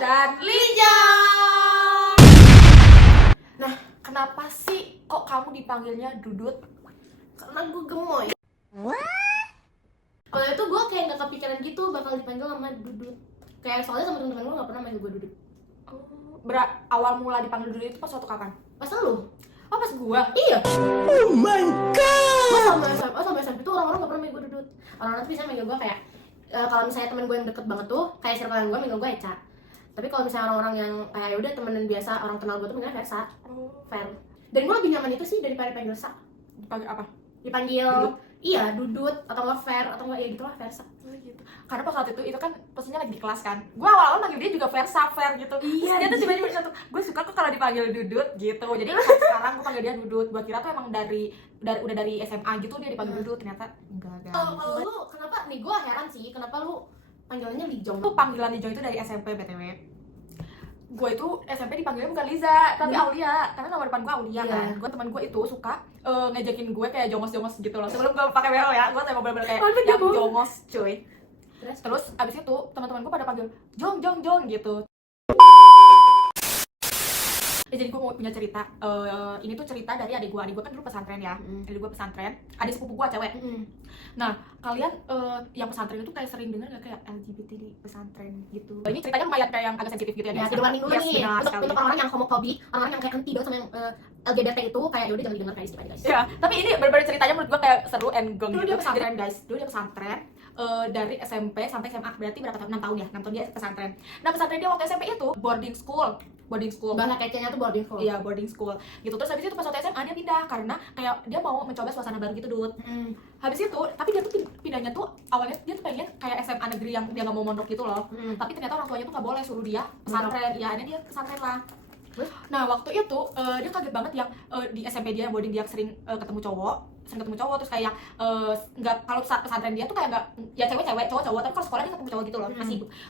dan Lijang. Nah, kenapa sih kok kamu dipanggilnya Dudut? Karena gue gemoy. Kalau itu gue kayak gak kepikiran gitu bakal dipanggil sama Dudut. Kayak soalnya sama temen-temen gue gak pernah manggil gue Dudut. Awal mula dipanggil Dudut itu pas waktu kapan? Pas lu? Oh, pas gua. Iya. Oh my god. Gue sama SMA, sama SMP tuh orang-orang gak pernah manggil gue Dudut. Orang-orang tuh bisa manggil gue kayak kalau misalnya temen gue yang deket banget tuh kayak circle gue manggil gue Eca. Tapi kalau misalnya orang-orang yang kayak udah temenan biasa, orang kenal gue tuh manggilnya Versa. Ver. Dan gue lebih nyaman itu sih daripada panggil Sa. Dipanggil apa? Dipanggil Dudut? iya, Dudut atau nggak Ver atau nggak ya gitulah Versa. Oh, gitu. Karena pas waktu itu kan posisinya lagi di kelas kan. Gua awal-awal manggil dia juga Versa, Ver gitu. Iya, Terus dia tuh iya. tiba-tiba satu. Gue suka kok kalau dipanggil Dudut gitu. Jadi sekarang gue panggil dia Dudut. Gua kira tuh emang udah dari SMA gitu dia dipanggil Dudut, ternyata enggak kan. Kalau lu kenapa nih gue heran sih kenapa lu panggilannya Lijong? Itu panggilan Lijong itu dari SMP BTW. Gue itu SMP dipanggilnya bukan Liza, tapi Aulia. Karena nama depan gue Aulia Iya. kan. Gue teman gue itu suka ngejekin gue kayak jongos-jongos gitu loh. Sebelum gue pakai BH ya, gue emang bener-bener kayak yang jongos cuy. Terus abis itu teman-teman gue pada panggil Jong gitu. Ya, jadi gue mau punya cerita. Ini tuh cerita dari adik gue kan dulu pesantren ya. Adik gue pesantren, adik sepupu gue cewek. Nah, kalian yang pesantren itu kayak sering dengar gak kayak LGBT di pesantren gitu? Ini ceritanya lumayan kayak yang agak sensitif gitu ya Ya, guys. jadi warning dulu Yes, nih benar untuk sekali. orang-orang yang homofobik, orang-orang yang kayak anti banget sama yang LGBT itu kayak yaudah jangan didengar kayak skip aja guys. Ya, tapi ini bener-bener ceritanya menurut gue kayak seru and gong Dulu gitu. dia pesantren, guys. Dulu dia pesantren dari SMP sampai SMA, berarti berapa tahun? 6 tahun ya, 6 tahun dia pesantren. Nah, pesantren dia waktu SMP itu boarding school. Bahasa kecenya tuh boarding school. Iya, boarding school gitu. Terus habis itu pas waktu SMA dia pindah karena kayak dia mau mencoba suasana baru gitu, Dut. Habis itu, tapi dia tuh pindahnya tuh awalnya dia tuh pengen kayak SMA negeri yang dia nggak mau mondok gitu loh. Tapi ternyata orang tuanya tuh nggak boleh, suruh dia pesantren. Ya, akhirnya dia pesantren lah. Nah, waktu itu dia kaget banget yang di SMP dia yang boarding dia sering ketemu cowok terus kayak nggak, kalau pesantren dia tuh kayak nggak, ya cewek-cewek cowok-cowok, tapi kalau sekolah dia ketemu cowok gitu loh,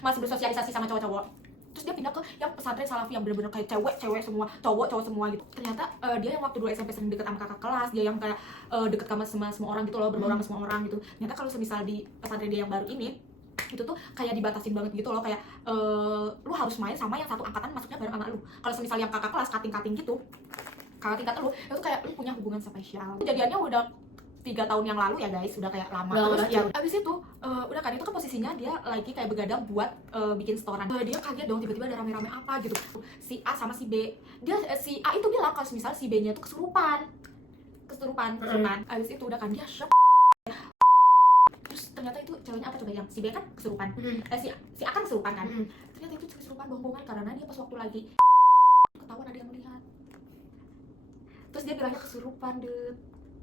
masih bersosialisasi sama cowok-cowok. Terus dia pindah ke yang pesantren Salafi yang bener-bener kayak cewek semua, cowok semua gitu. Ternyata dia yang waktu dulu SMP sering deket sama kakak kelas, dia yang kayak deket sama semua orang gitu loh, berbaur sama semua orang gitu. Ternyata kalau semisal di pesantren dia yang baru ini itu tuh kayak dibatasin banget gitu loh, kayak lu harus main sama yang satu angkatan masuknya bareng sama lu. Kalau semisal yang kakak kelas kating gitu, kakak tingkat lu, itu kayak lu punya hubungan spesial. Kejadiannya udah 3 tahun yang lalu ya guys, udah kayak lama. Terus ya abis itu udah kan itu kan posisinya dia lagi kayak begadang buat bikin setoran. Dia kaget dong, tiba-tiba ada rame-rame apa gitu, si A sama si B. Dia si A itu bilang kalau misalnya si B nya tuh kesurupan. Abis itu udah kan dia shock. Terus ternyata itu ceweknya apa coba, yang si B kan kesurupan, si A kan kesurupan kan. Ternyata itu kesurupan bohong-bohongan karena dia pas waktu lagi ketahuan ada yang melihat. Terus dia bilangnya kesurupan, Dut.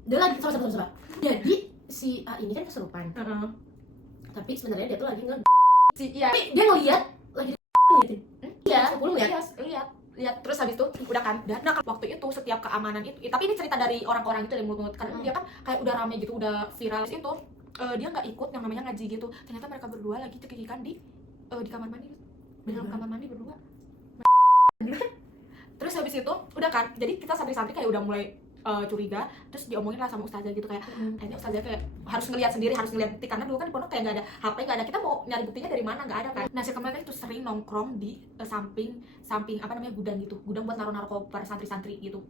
Dia lagi sama. Jadi si A ini kan kesurupan. Tapi sebenarnya dia tuh lagi Iya. Tapi dia ngeliat lagi gitu. Iya, 10 lihat terus habis itu udah kan. Nah, waktu itu setiap keamanan itu, tapi ini cerita dari orang-orang gitu dari mulut karena dia kan kayak udah rame gitu, udah viral itu. Dia nggak ikut yang namanya ngaji gitu. Ternyata mereka berdua lagi cekikikan di kamar mandi, di dalam kamar mandi berdua. Terus habis itu udah kan, jadi kita santri-santri kayak udah mulai curiga, terus diomongin lah sama ustazah gitu kayak kayaknya ustazah kayak harus ngelihat sendiri, harus ngelihat bukti, karena dulu kan di pondok kayak nggak ada HP, nggak ada, kita mau nyari buktinya dari mana, nggak ada kan. Nah, si mereka itu sering nongkrong di samping apa namanya, gudang gitu, gudang buat naruh koper santri-santri gitu.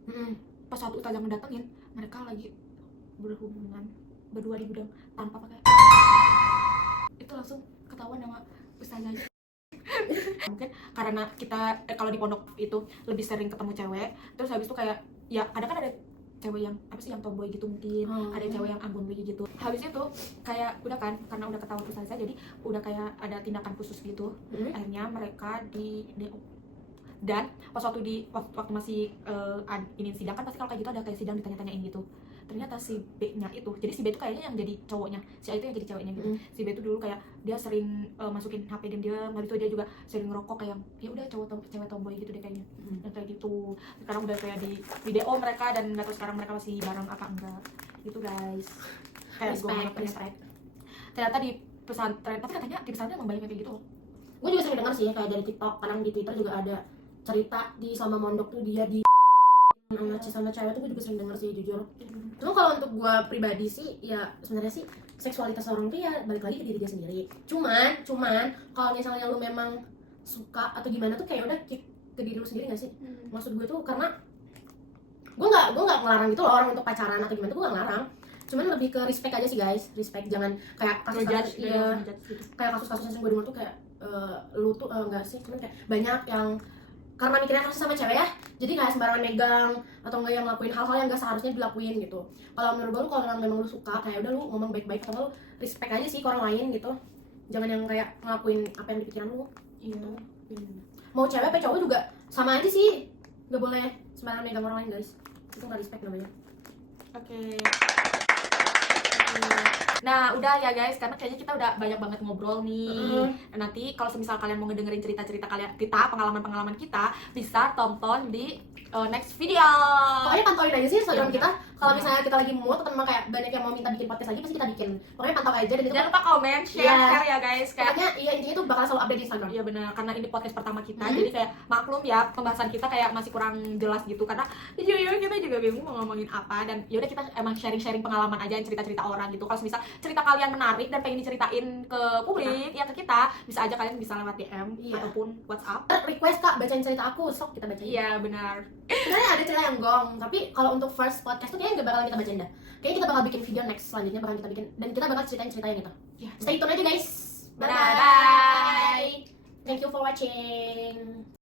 Pas waktu ustazah ngedatengin, mereka lagi berhubungan berdua di gudang tanpa pakai, itu langsung ketahuan sama ustazahnya. Mungkin karena kita kalau di pondok itu lebih sering ketemu cewek, terus habis itu kayak ya kadang kan ada cewek yang apa sih, yang tomboy gitu mungkin, ada cewek yang ambon gitu. Habis itu kayak udah kan, karena udah ketahuan ustazah, jadi udah kayak ada tindakan khusus gitu. Akhirnya mereka di dan pas waktu masih ini sidang kan pasti kalau kayak gitu ada kayak sidang ditanya-tanyain gitu. Ternyata si B-nya itu, jadi si B itu kayaknya yang jadi cowoknya, si A itu yang jadi ceweknya gitu. Si B itu dulu kayak dia sering masukin HP dan dia, habis itu dia juga sering ngerokok, kayak ya udah cewek tomboy gitu deh kayaknya. Yang kayak gitu. Sekarang udah kayak di video mereka, dan nggak tahu sekarang mereka masih bareng apa enggak gitu guys. Kayak respect. Ternyata di pesantren, tapi katanya di pesantren emang banyak kayak gitu. Gue juga sering dengar sih kayak dari TikTok, kadang di Twitter juga ada cerita di sama mondok tuh dia di sama cewek tuh. Gue juga sering denger sih jujur. Cuma kalau untuk gue pribadi sih ya sebenarnya sih seksualitas orang tuh ya balik lagi ke diri dia sendiri. Cuman kalau misalnya lu memang suka atau gimana tuh kayak udah keep ke diri lu sendiri gak sih? Maksud gue tuh karena gue nggak ngelarang gitu loh orang untuk pacaran atau gimana tuh gue nggak ngelarang, cuman lebih ke respect aja sih guys, respect. Jangan kayak kasus-kasus kayak kasus-kasus yang gue dengar tuh kayak lu tuh enggak sih, cuman kayak banyak yang karena mikirnya kasih sama cewek ya, jadi kayak sembarangan megang atau enggak yang ngelakuin hal-hal yang gak seharusnya dilakuin gitu. Kalau menurut gue kalau memang lu suka kayak udah lu ngomong baik-baik atau lu respect aja sih ke orang lain gitu, jangan yang kayak ngelakuin apa yang di pikiran lu gitu. Mau cewek apa cowok juga sama aja sih, nggak boleh sembarangan megang orang lain guys, itu nggak respect namanya. Oke. Nah udah ya guys, karena kayaknya kita udah banyak banget ngobrol nih. Nanti kalau semisal kalian mau ngedengerin cerita-cerita kita, pengalaman-pengalaman kita, bisa tonton di next video. Pokoknya pantauin aja sih Instagram Iya, kita. Kalau misalnya kita lagi mood atau memang kayak banyak yang mau minta bikin podcast lagi, pasti kita bikin. Pokoknya pantau aja dan itu Jangan lupa komen, share ya guys. Kayak pokoknya iya intinya tuh bakal selalu update di Instagram. iya benar, karena ini podcast pertama kita, jadi kayak maklum ya pembahasan kita kayak masih kurang jelas gitu karena jujur kita juga bingung mau ngomongin apa, dan yaudah kita emang sharing-sharing pengalaman aja, cerita-cerita orang gitu. Kalau misal cerita kalian menarik dan pengen diceritain ke publik ya ke kita, bisa aja kalian bisa lewat DM ataupun WhatsApp. Request Kak bacain cerita aku, sok kita bacain. Iya benar. Sebenarnya ada cerita yang gong, tapi kalau untuk first podcast tuh kayaknya nggak bakalan kita bacain dah. Kayaknya kita bakal bikin video next selanjutnya, bakal kita bikin dan kita bakal ceritain cerita yang itu. Iya. Stay tune aja guys. Bye. Thank you for watching.